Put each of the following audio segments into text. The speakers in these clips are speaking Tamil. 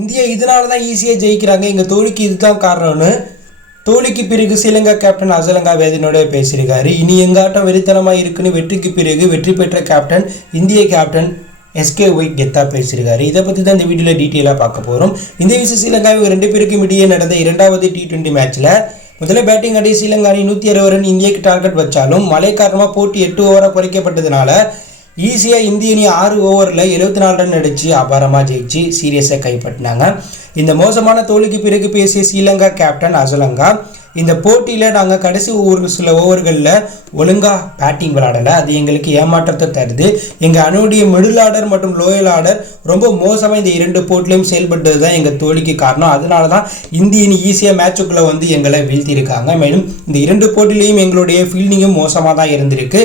இந்தியா இதனால தான் ஈஸியாக ஜெயிக்கிறாங்க. எங்கள் தோழிக்கு இதுதான் காரணம்னு. தோழிக்கு பிறகு ஸ்ரீலங்கா கேப்டன் அசலங்கா வேதனோட பேசியிருக்காரு. இனி எங்காட்டம் வெறித்தனமாக இருக்குன்னு வெற்றிக்கு பிறகு வெற்றி பெற்ற கேப்டன் இந்திய கேப்டன் எஸ்கே ஒய் கெத்தா பேசியிருக்காரு. இதை பற்றி தான் இந்த வீடியோவில் டீட்டெயிலாக பார்க்க போகிறோம் இந்த விஷயம் ஸ்ரீலங்காவை ரெண்டு பேருக்கும் இடையே நடந்த இரண்டாவது டி டுவெண்ட்டி மேட்ச்சில் முதல்ல பேட்டிங் அடி ஸ்ரீலங்கா அணி நூற்றி அறுபது ரன் இந்தியாவுக்கு டார்கெட் வச்சாலும் மழை காரணமாக போட்டி எட்டு ஓவராக குறைக்கப்பட்டதுனால ஈஸியாக இந்திய அணி ஆறு ஓவரில் எழுபத்தி நாலு ரன் அடித்து அபாரமாக ஜெயிச்சு சீரியஸை கைப்பற்றினாங்க. இந்த மோசமான தோல்விக்கு பிறகு பேசிய ஸ்ரீலங்கா கேப்டன் அசலங்கா இந்த போட்டியில் நாங்கள் கடைசி ஒரு சில ஓவர்களில் ஒழுங்காக பேட்டிங் விளாடலை அது எங்களுக்கு ஏமாற்றத்தை தருது. எங்கள் அணுடைய மிடில் ஆர்டர் மற்றும் லோயல் ஆர்டர் ரொம்ப மோசமாக இந்த இரண்டு போட்டிலையும் செயல்பட்டது தான் எங்கள் தோல்விக்கு காரணம். அதனால தான் இந்திய அணி ஈஸியாக மேட்சுக்குள்ளே வந்து எங்களை வீழ்த்தியிருக்காங்க. மேலும் இந்த இரண்டு போட்டிலையும் எங்களுடைய ஃபீல்டிங்கும் மோசமாக தான் இருந்திருக்கு.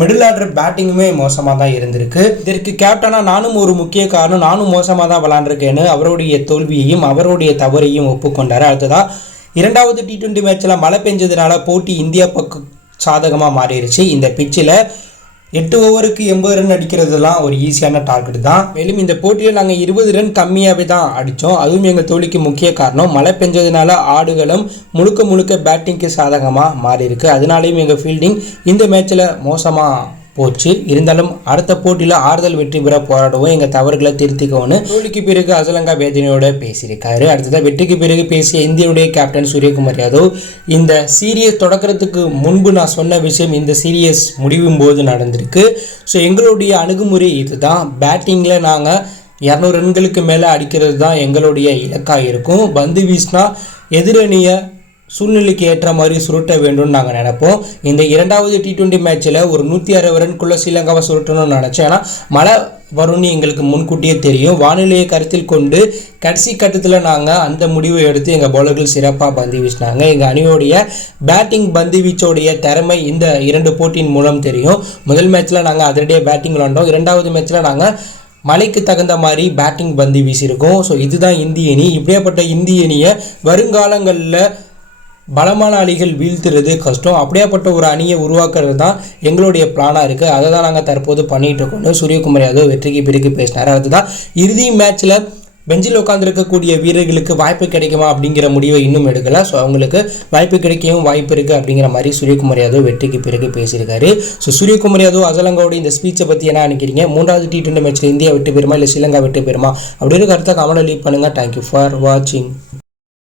மிடில் ஆர்டர் பேட்டிங்குமே மோசமாக தான் இருந்திருக்கு. இதற்கு கேப்டனாக நானும் ஒரு முக்கிய காரணம் நானும் மோசமாக தான் விளாண்டுருக்கேன்னு அவருடைய தோல்வியையும் அவருடைய தவறையும் ஒப்புக்கொண்டார். அடுத்ததாக இரண்டாவது டி டுவெண்ட்டி மேட்ச்சில் மழை பெஞ்சதுனால போட்டி இந்தியா பக்கம் சாதகமாக மாறிடுச்சு. இந்த பிச்சில் எட்டு ஓவருக்கு எண்பது ரன் அடிக்கிறதுலாம் ஒரு ஈஸியான டார்கெட் தான். மேலும் இந்த போட்டியில் நாங்கள் இருபது ரன் கம்மியாகவே தான் அடித்தோம் அதுவும் எங்கள் தோழிக்கு முக்கிய காரணம் மழை பெஞ்சதுனால ஆடுகளும் முழுக்க முழுக்க பேட்டிங்க்கு சாதகமாக மாறிருக்கு அதனாலையும் எங்கள் ஃபீல்டிங் இந்த மேட்ச்சில் மோசமாக போச்சு. இருந்தாலும் அடுத்த போட்டியில் ஆறுதல் வெற்றி பெற போராடுவோம். எங்கள் தவறுகளை திருத்திக்கோன்னு தோல்விக்கு பிறகு அசலங்கா வேதனையோட பேசியிருக்காரு. அடுத்ததாக வெற்றிக்கு பிறகு பேசிய இந்தியனுடைய கேப்டன் சூரியகுமார் யாதவ். இந்த சீரியஸ் தொடக்கிறதுக்கு முன்பு நான் சொன்ன விஷயம் இந்த சீரியஸ் முடிவும் போது நடந்திருக்கு. ஸோ எங்களுடைய அணுகுமுறை இதுதான். பேட்டிங்கில் நாங்கள் இரநூறு ரன்களுக்கு மேலே அடிக்கிறது தான் எங்களுடைய இலக்காக இருக்கும். பந்து வீசினா எதிரணியை சூழ்நிலைக்கு ஏற்ற மாதிரி சுருட்ட வேண்டும்னு நாங்கள் நினைப்போம். இந்த இரண்டாவது டி டுவெண்ட்டி மேட்ச்சில் ஒரு நூற்றி அறுபது ரன்குள்ளே ஸ்ரீலங்காவை சுருட்டணும்னு நினச்சேன். ஆனால் மழை வரும்னு எங்களுக்கு முன்கூட்டியே தெரியும். வானிலையை கருத்தில் கொண்டு கடைசி கட்டத்தில் நாங்கள் அந்த முடிவை எடுத்து எங்கள் பவுலர்கள் சிறப்பாக பந்து வீசினாங்க. எங்கள் அணியோடைய பேட்டிங் பந்து வீச்சோடைய திறமை இந்த இரண்டு போட்டியின் மூலம் தெரியும். முதல் மேட்ச்சில் நாங்கள் அதிரடியாக பேட்டிங் விளாண்டோம். இரண்டாவது மேட்ச்சில் நாங்கள் மலைக்கு தகுந்த மாதிரி பேட்டிங் பந்து வீசியிருக்கோம். ஸோ இதுதான் இந்திய அணி. இப்படியாப்பட்ட இந்திய அணியை வருங்காலங்களில் பலமான அணிகள் வீழ்த்துறது கஷ்டம். அப்படியாப்பட்ட ஒரு அணியை உருவாக்குறது தான் எங்களுடைய பிளானாக இருக்குது அதை தான் நாங்கள் தற்போது பண்ணிகிட்டு இருக்கோம்னு சூரியகுமார் யாதவ் வெற்றிக்கு பிறகு பேசினார். அதுதான் இறுதி மேட்ச்சில் பெஞ்சில் உட்காந்துருக்கக்கூடிய வீரர்களுக்கு வாய்ப்பு கிடைக்குமா அப்படிங்கிற முடிவை இன்னும் எடுக்கல. ஸோ அவங்களுக்கு வாய்ப்பு கிடைக்கவும் வாய்ப்பு இருக்குது அப்படிங்கிற மாதிரி சூரியகுமார் யாதவ் வெற்றிக்கு பிறகு பேசியிருக்காரு. ஸோ சூரியகுமார் யாதவ் அசலங்காவோட இந்த ஸ்பீச்சை பற்றி என்ன நினைக்கிறீங்க? மூன்றாவது டி டுவெண்ட்டி மேட்ச்சில் இந்தியா விட்டு பெறுமா? இல்லை ஸ்ரீலங்கா விட்டு பெறுமா? அப்படின்னு கருத்தை கமெண்ட் லீவ் பண்ணுங்கள் தேங்க்யூ ஃபார் வாட்சிங்